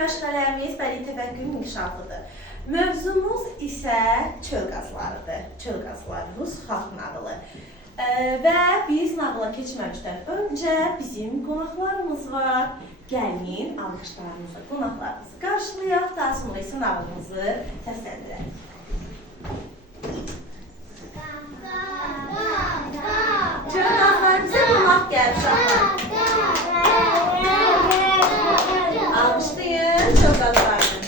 məşğələmiz bədii təfəkkürün inkişafıdır. Mövzumuz isə çöl qazlarıdır. Çöl qazları, Rus xalq nağılı. Və biz nağıla keçməmişdən öncə bizim qonaqlarımız var. Gəlin, alqışlarımızla qonaqlarımızı qarşılayaq, daha sonra isə nağılımızı səsləndirək. Çöl qazları bizə qonaq gəlib uşaqlar. Alqışlayın çöl qazlarını.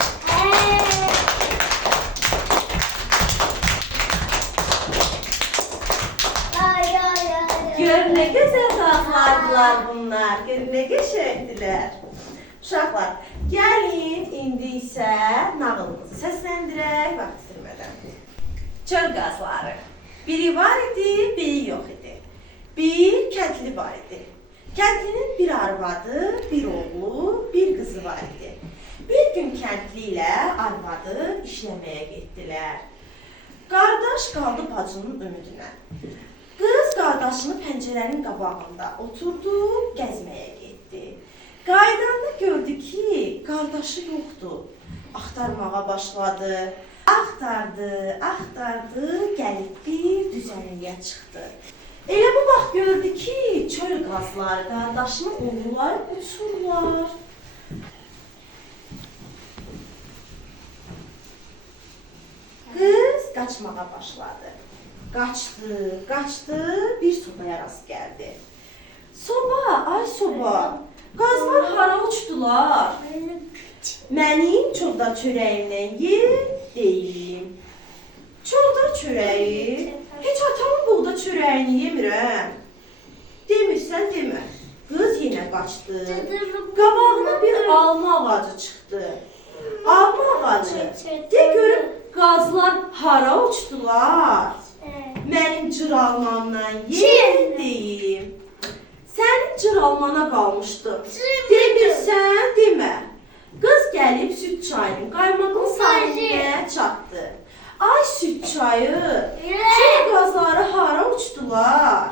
Gör nə gözəl qazlardılar bunlar, gör nə qəşəngdilər. Uşaqlar, gəlin indi isə nağılımızı səsləndirək vaxt itirmədən. Çöl qazları. Biri var idi, biri yox idi. Bir kəndli var idi. Kəndlinin bir arvadı, bir oğlu, bir qızı var idi. Bir gün kəndli ilə arvadı işləməyə getdilər. Qardaş qaldı bacının ümidinə. Qız qardaşını pəncərənin qabağında oturdu, gəzməyə getdi. Qaydanda gördü ki, qardaşı yoxdur. Axtarmağa başladı. Axtardı, gəlib bir düzənliyə çıxdı. Elə bu vaxt gördü ki, çöl qazları qardaşını oğulları uçurlar. Qız qaçmağa başladı. Qaçdı, bir sobaya rast gəldi. Soba, ay soba, qazlar hara uçdular? Mənim çolda çörəyimdən ye, deyim. Çolda çörəyi? Heç atamın buğda çörəyini yemirəm. Demirsən, demə. Qız yenə qaçdı. Qabağına bir alma ağacı çıxdı. Alma ağacı, de görüm, qazlar hara uçdular? Mənim cır almamdan ye, deyim. Sənin cır almana qalmışdım. Demirsən, demə. Qız gəlib süd çayının qaymağın sahilinə çatdı. Ay süd çayı, çöl qazları hara uçdular?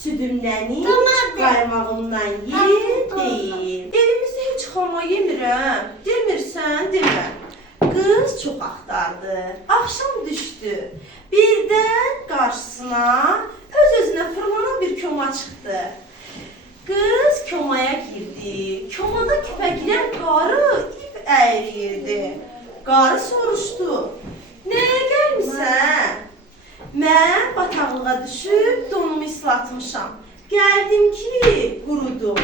Südümdən iç, qaymağımdan ye, deyim. Evimizdə heç xama yemirəm, demirsən, demə. Qız çox axtardı, axşam düşdü. Birdən qarşısına öz-özünə fırlanan bir koma çıxdı. Qız komaya girdi. Komada küpəklən qarı ip əyirdi. Qarı soruşdu, nəyə gəlmisən? Mən bataqlığa düşüb donumu islatmışam. Gəldim ki, qurudum.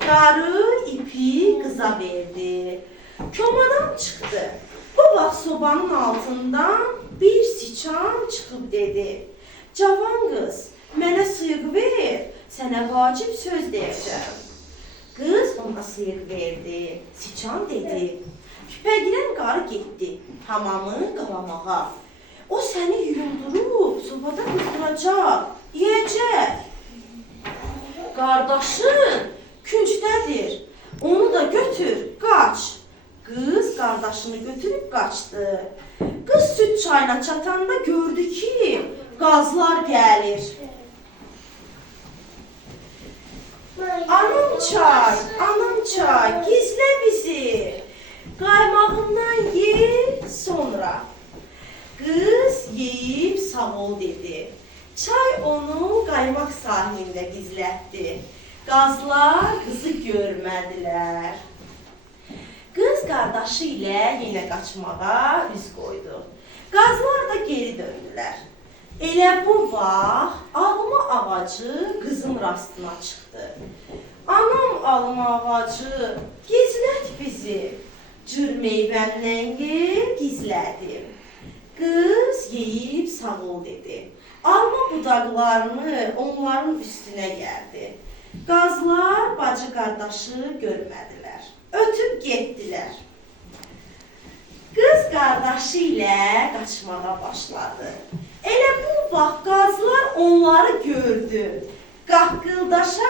Qarı ipi qıza verdi. Komadan çıxdı. Bu vaxt sobanın altından bir siçan çıxıb dedi. Cavan qız, mənə sıyıq ver, sənə vacib söz deyəcəm. Qız ona sıyıq verdi. Siçan dedi. Küpəgilən qarı getdi hamamı qalamağa. O səni yuyundurub sobada qızdıracaq, yeyəcək. Qardaşın küncdədir, onu da götür, qaç. Qız qardaşını götürüb qaçdı. Qız süd çayına çatanda gördü ki, qazlar gəlir. Anam çay, gizlə bizi. Qaymağımdan ye, sonra. Qız yeyib sağ ol dedi. Çay onu qaymaq sahilində gizlətdi. Qazlar qızı görmədilər. Qız qardaşı ilə yenə qaçmağa üz qoydu. Qazlar da geri döndülər. Elə bu vaxt alma ağacı qızın rastına çıxdı. Anam alma ağacı, gizlət bizi. Cır meyvəmdən ye, gizlədim. Qız yeyib sağ ol dedi. Alma budaqlarını onların üstünə gəldi. Qazlar bacı qardaşı görmədilər. Ötüb getdilər. Qız qardaşı ilə qaçmağa başladı. Elə bu vaxt qazlar onları gördü. Qaqqıldaşa.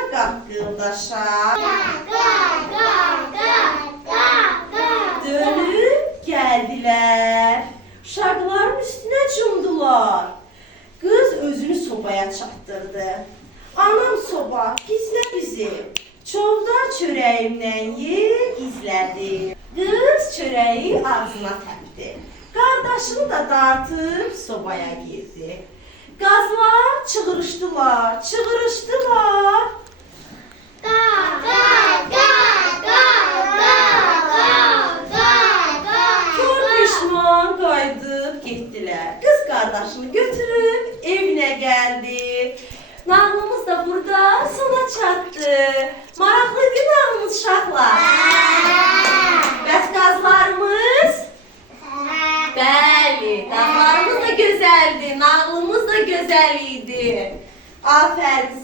Dönüb gəldilər. Uşaqların üstünə cumdular. Qız özünü sobaya çatdırdı. Anam soba, gizlə bizi. Çovda çörəyimdən ye, gizlədi. Qız çörəyi ağzına təpdi. Qardaşını da dartıb sobaya girdi. Qazlar çığırışdılar, çığırışdılar. Kör düşman qayıdıb getdilər. Qız qardaşını götürüb evinə gəldi. Nağlımız da burada sona çatdı. Maraqlı idi nağlımız uşaqlar. Bəs qazlarımız? Bəli, qazlarımız da gözəldi, nağlımız da gözəl idi. Afərin